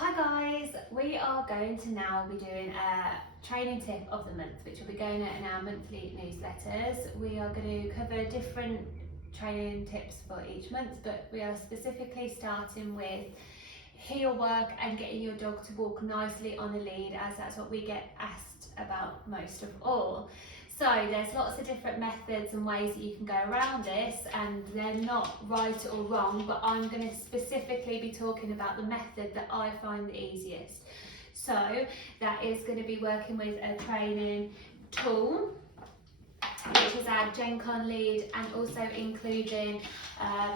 Hi guys, we are going to now be doing a training tip of the month, which will be going out in our monthly newsletters. We are going to cover different training tips for each month, but we are specifically starting with heel work and getting your dog to walk nicely on a lead, as that's what we get asked about most of all. So there's lots of different methods and ways that you can go around this, and they're not right or wrong, but I'm going to specifically be talking about the method that I find the easiest. So that is going to be working with a training tool, which is our GenCon lead, and also including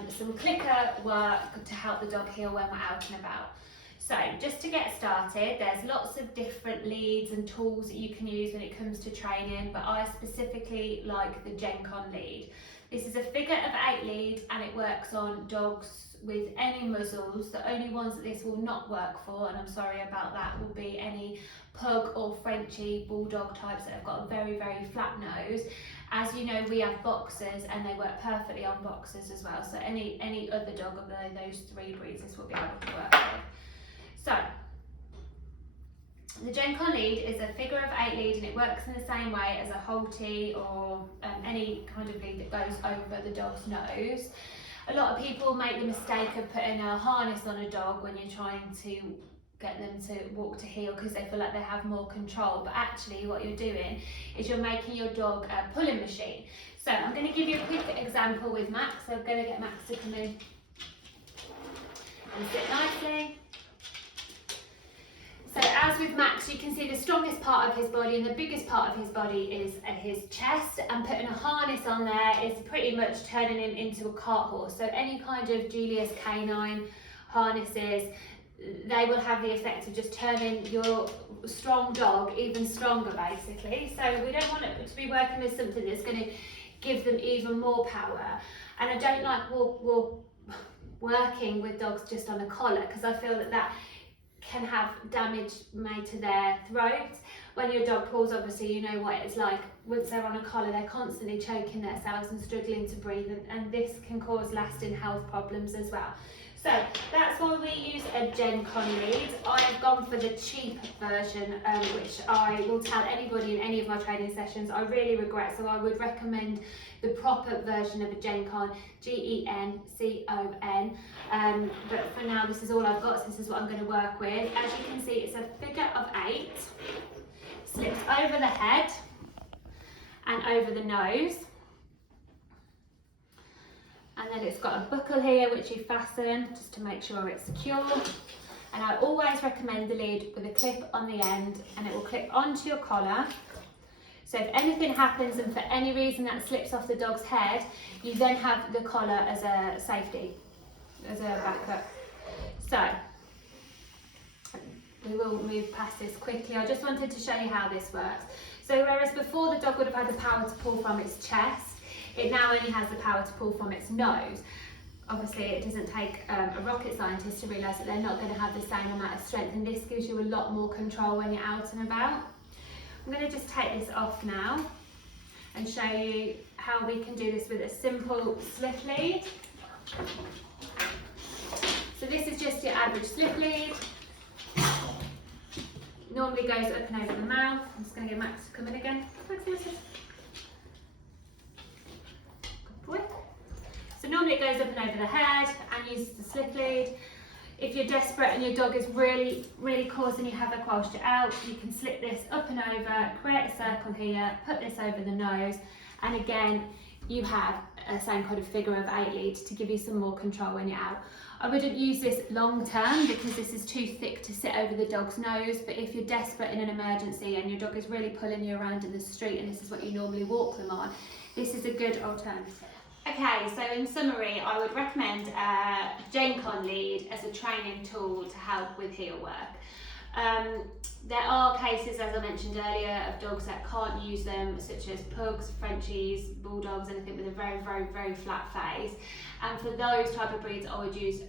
some clicker work to help the dog heel when we're out and about. So just to get started, there's lots of different leads and tools that you can use when it comes to training, but I specifically like the GenCon lead. This is a figure of 8 lead, and it works on dogs with any muzzles. The only ones that this will not work for, and I'm sorry about that, will be any pug or Frenchie bulldog types that have got a very, very flat nose. As you know, we have boxers, and they work perfectly on boxers as well. So any other dog of those 3 breeds, this will be able to work with. So, the GenCon lead is a figure of 8 lead, and it works in the same way as a Halti or any kind of lead that goes over the dog's nose. A lot of people make the mistake of putting a harness on a dog when you're trying to get them to walk to heel, because they feel like they have more control, but actually what you're doing is you're making your dog a pulling machine. So I'm going to give you a quick example with Max. So I'm going to get Max to come in and sit nicely. So as with Max, you can see the strongest part of his body and the biggest part of his body is his chest, and putting a harness on there is pretty much turning him into a cart horse. So any kind of Julius canine harnesses, they will have the effect of just turning your strong dog even stronger, basically. So we don't want it to be working with something that's going to give them even more power. And I don't like working with dogs just on a collar, because I feel that can have damage made to their throat. When your dog pulls, obviously you know what it's like. Once they're on a collar, they're constantly choking themselves and struggling to breathe, and this can cause lasting health problems as well. So that's why we use a GenCon lead. I have gone for the cheap version, which I will tell anybody in any of my training sessions I really regret. So I would recommend the proper version of a GenCon, GenCon. But for now, this is all I've got, so this is what I'm going to work with. As you can see, it's a figure of 8, slips over the head and over the nose. And then it's got a buckle here which you fasten just to make sure it's secure. And I always recommend the lead with a clip on the end, and it will clip onto your collar. So if anything happens and for any reason that slips off the dog's head, you then have the collar as a safety, as a backup. So we will move past this quickly. I just wanted to show you how this works. So whereas before the dog would have had the power to pull from its chest, it now only has the power to pull from its nose. Obviously, it doesn't take a rocket scientist to realise that they're not going to have the same amount of strength, and this gives you a lot more control when you're out and about. I'm going to just take this off now and show you how we can do this with a simple slip lead. So this is just your average slip lead. Normally goes up and over the mouth. I'm just going to get Max to come in again. So normally it goes up and over the head and uses the slip lead. If you're desperate and your dog is really, really causing you havoc whilst you're out, you can slip this up and over, create a circle here, put this over the nose, and again, you have a same kind of figure of 8 lead to give you some more control when you're out. I wouldn't use this long term because this is too thick to sit over the dog's nose, but if you're desperate in an emergency and your dog is really pulling you around in the street and this is what you normally walk them on, this is a good alternative. Okay, so in summary, I would recommend a GenCon lead as a training tool to help with heel work. There are cases, as I mentioned earlier, of dogs that can't use them, such as pugs, Frenchies, bulldogs, anything with a very, very, very flat face. And for those type of breeds, I would use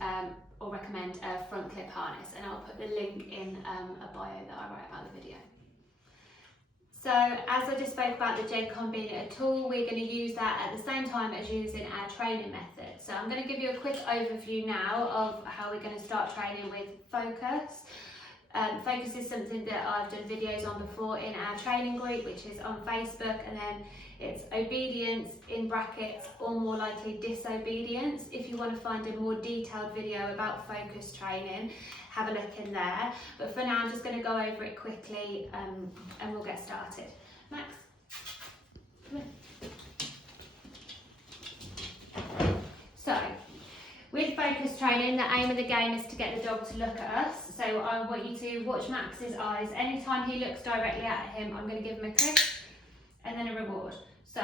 or recommend a front clip harness, and I'll put the link in a bio that I write about the video. So as I just spoke about the Gen-Con being a tool, we're going to use that at the same time as using our training method. So I'm going to give you a quick overview now of how we're going to start training with Focus. Focus is something that I've done videos on before in our training group, which is on Facebook, and then it's obedience in brackets or more likely disobedience. If you want to find a more detailed video about Focus training, have a look in there. But for now, I'm just going to go over it quickly and we'll get started. Max, come in. So, with Focus training, the aim of the game is to get the dog to look at us. So I want you to watch Max's eyes. Anytime he looks directly at him, I'm going to give him a kiss and then a reward. So,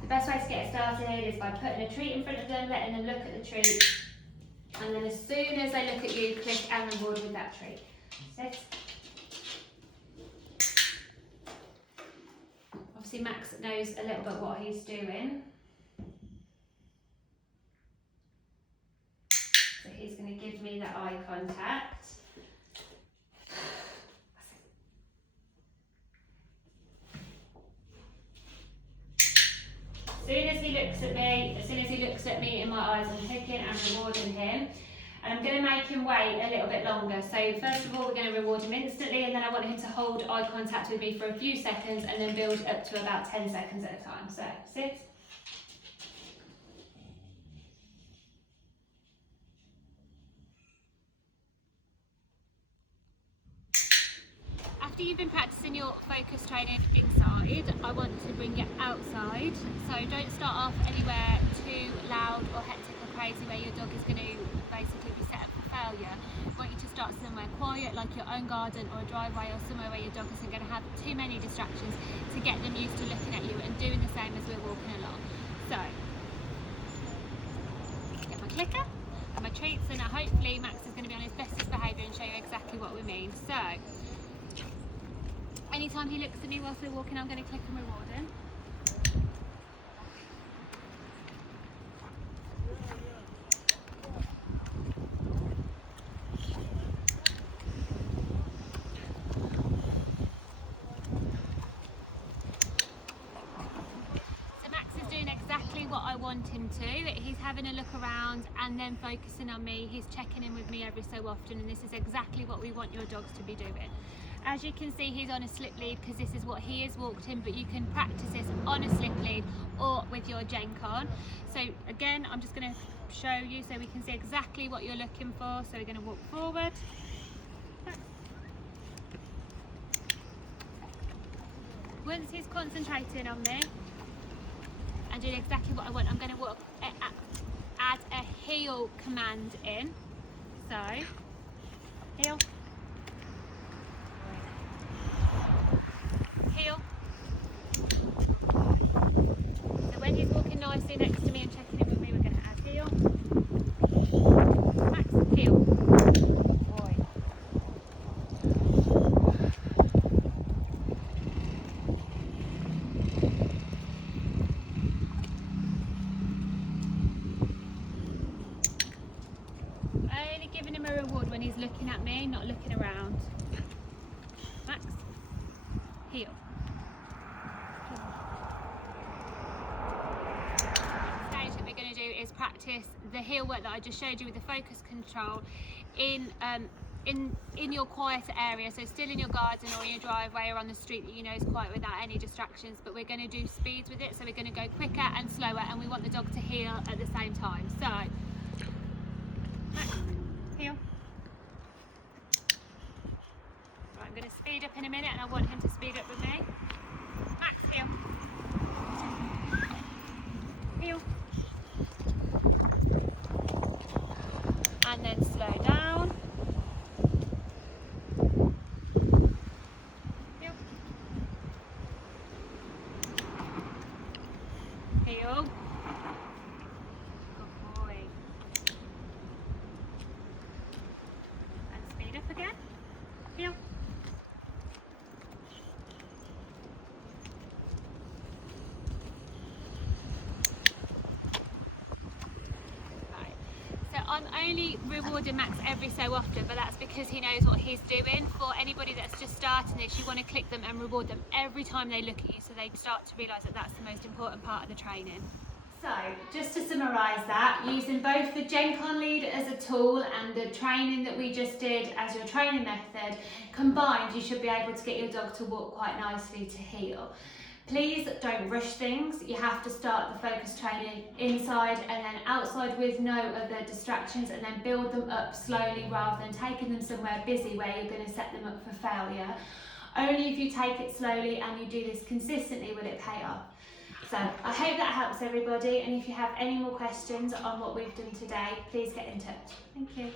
the best way to get started is by putting a treat in front of them, letting them look at the treat, and then as soon as they look at you, click and reward with that treat. Sit. Obviously Max knows a little bit what he's doing. So he's going to give me that eye contact. As soon as he looks at me in my eyes, I'm picking and rewarding him. And I'm going to make him wait a little bit longer. So first of all, we're going to reward him instantly, and then I want him to hold eye contact with me for a few seconds and then build up to about 10 seconds at a time. So sit. After you've been practicing your Focus training inside, I want to bring it outside. So don't start off anywhere too loud or hectic or crazy where your dog is going to basically be set up for failure. I want you to start somewhere quiet, like your own garden or a driveway, or somewhere where your dog isn't going to have too many distractions, to get them used to looking at you and doing the same as we're walking along. So, get my clicker and my treats, and now hopefully Max is going to be on his bestest behaviour and show you exactly what we mean. So, anytime he looks at me whilst we're walking, I'm going to click and reward him. So Max is doing exactly what I want him to. He's having a look around and then focusing on me. He's checking in with me every so often, and this is exactly what we want your dogs to be doing. As you can see, he's on a slip lead because this is what he is walked in, but you can practice this on a slip lead or with your Gen-Con. So again, I'm just going to show you so we can see exactly what you're looking for. So we're going to walk forward. Once he's concentrating on me and doing exactly what I want, I'm going to add a heel command in. So, heel. Heel. So when he's walking nicely next to me and checking in with me, we're going to add heel. Max, heel. Boy. Only giving him a reward when he's looking at me, not looking around. Max, heel. Is practice the heel work that I just showed you with the Focus control in your quieter area, so still in your garden or in your driveway or on the street that you know is quiet without any distractions, but we're going to do speeds with it, so we're going to go quicker and slower, and we want the dog to heel at the same time. So Max, heel. Right, I'm going to speed up in a minute and I want him to speed up with me. Max, heel. Heel. And then slow down. Heel. Heel. Good boy. And speed up again. Heel. So I'm only rewarding Max every so often, but that's because he knows what he's doing. For anybody that's just starting this, you want to click them and reward them every time they look at you, so they start to realise that that's the most important part of the training. So, just to summarise that, using both the GenCon lead as a tool and the training that we just did as your training method, combined you should be able to get your dog to walk quite nicely to heel. Please don't rush things. You have to start the focus training inside and then outside with no other distractions, and then build them up slowly rather than taking them somewhere busy where you're going to set them up for failure. Only if you take it slowly and you do this consistently will it pay off. So I hope that helps everybody, and if you have any more questions on what we've done today, please get in touch. Thank you.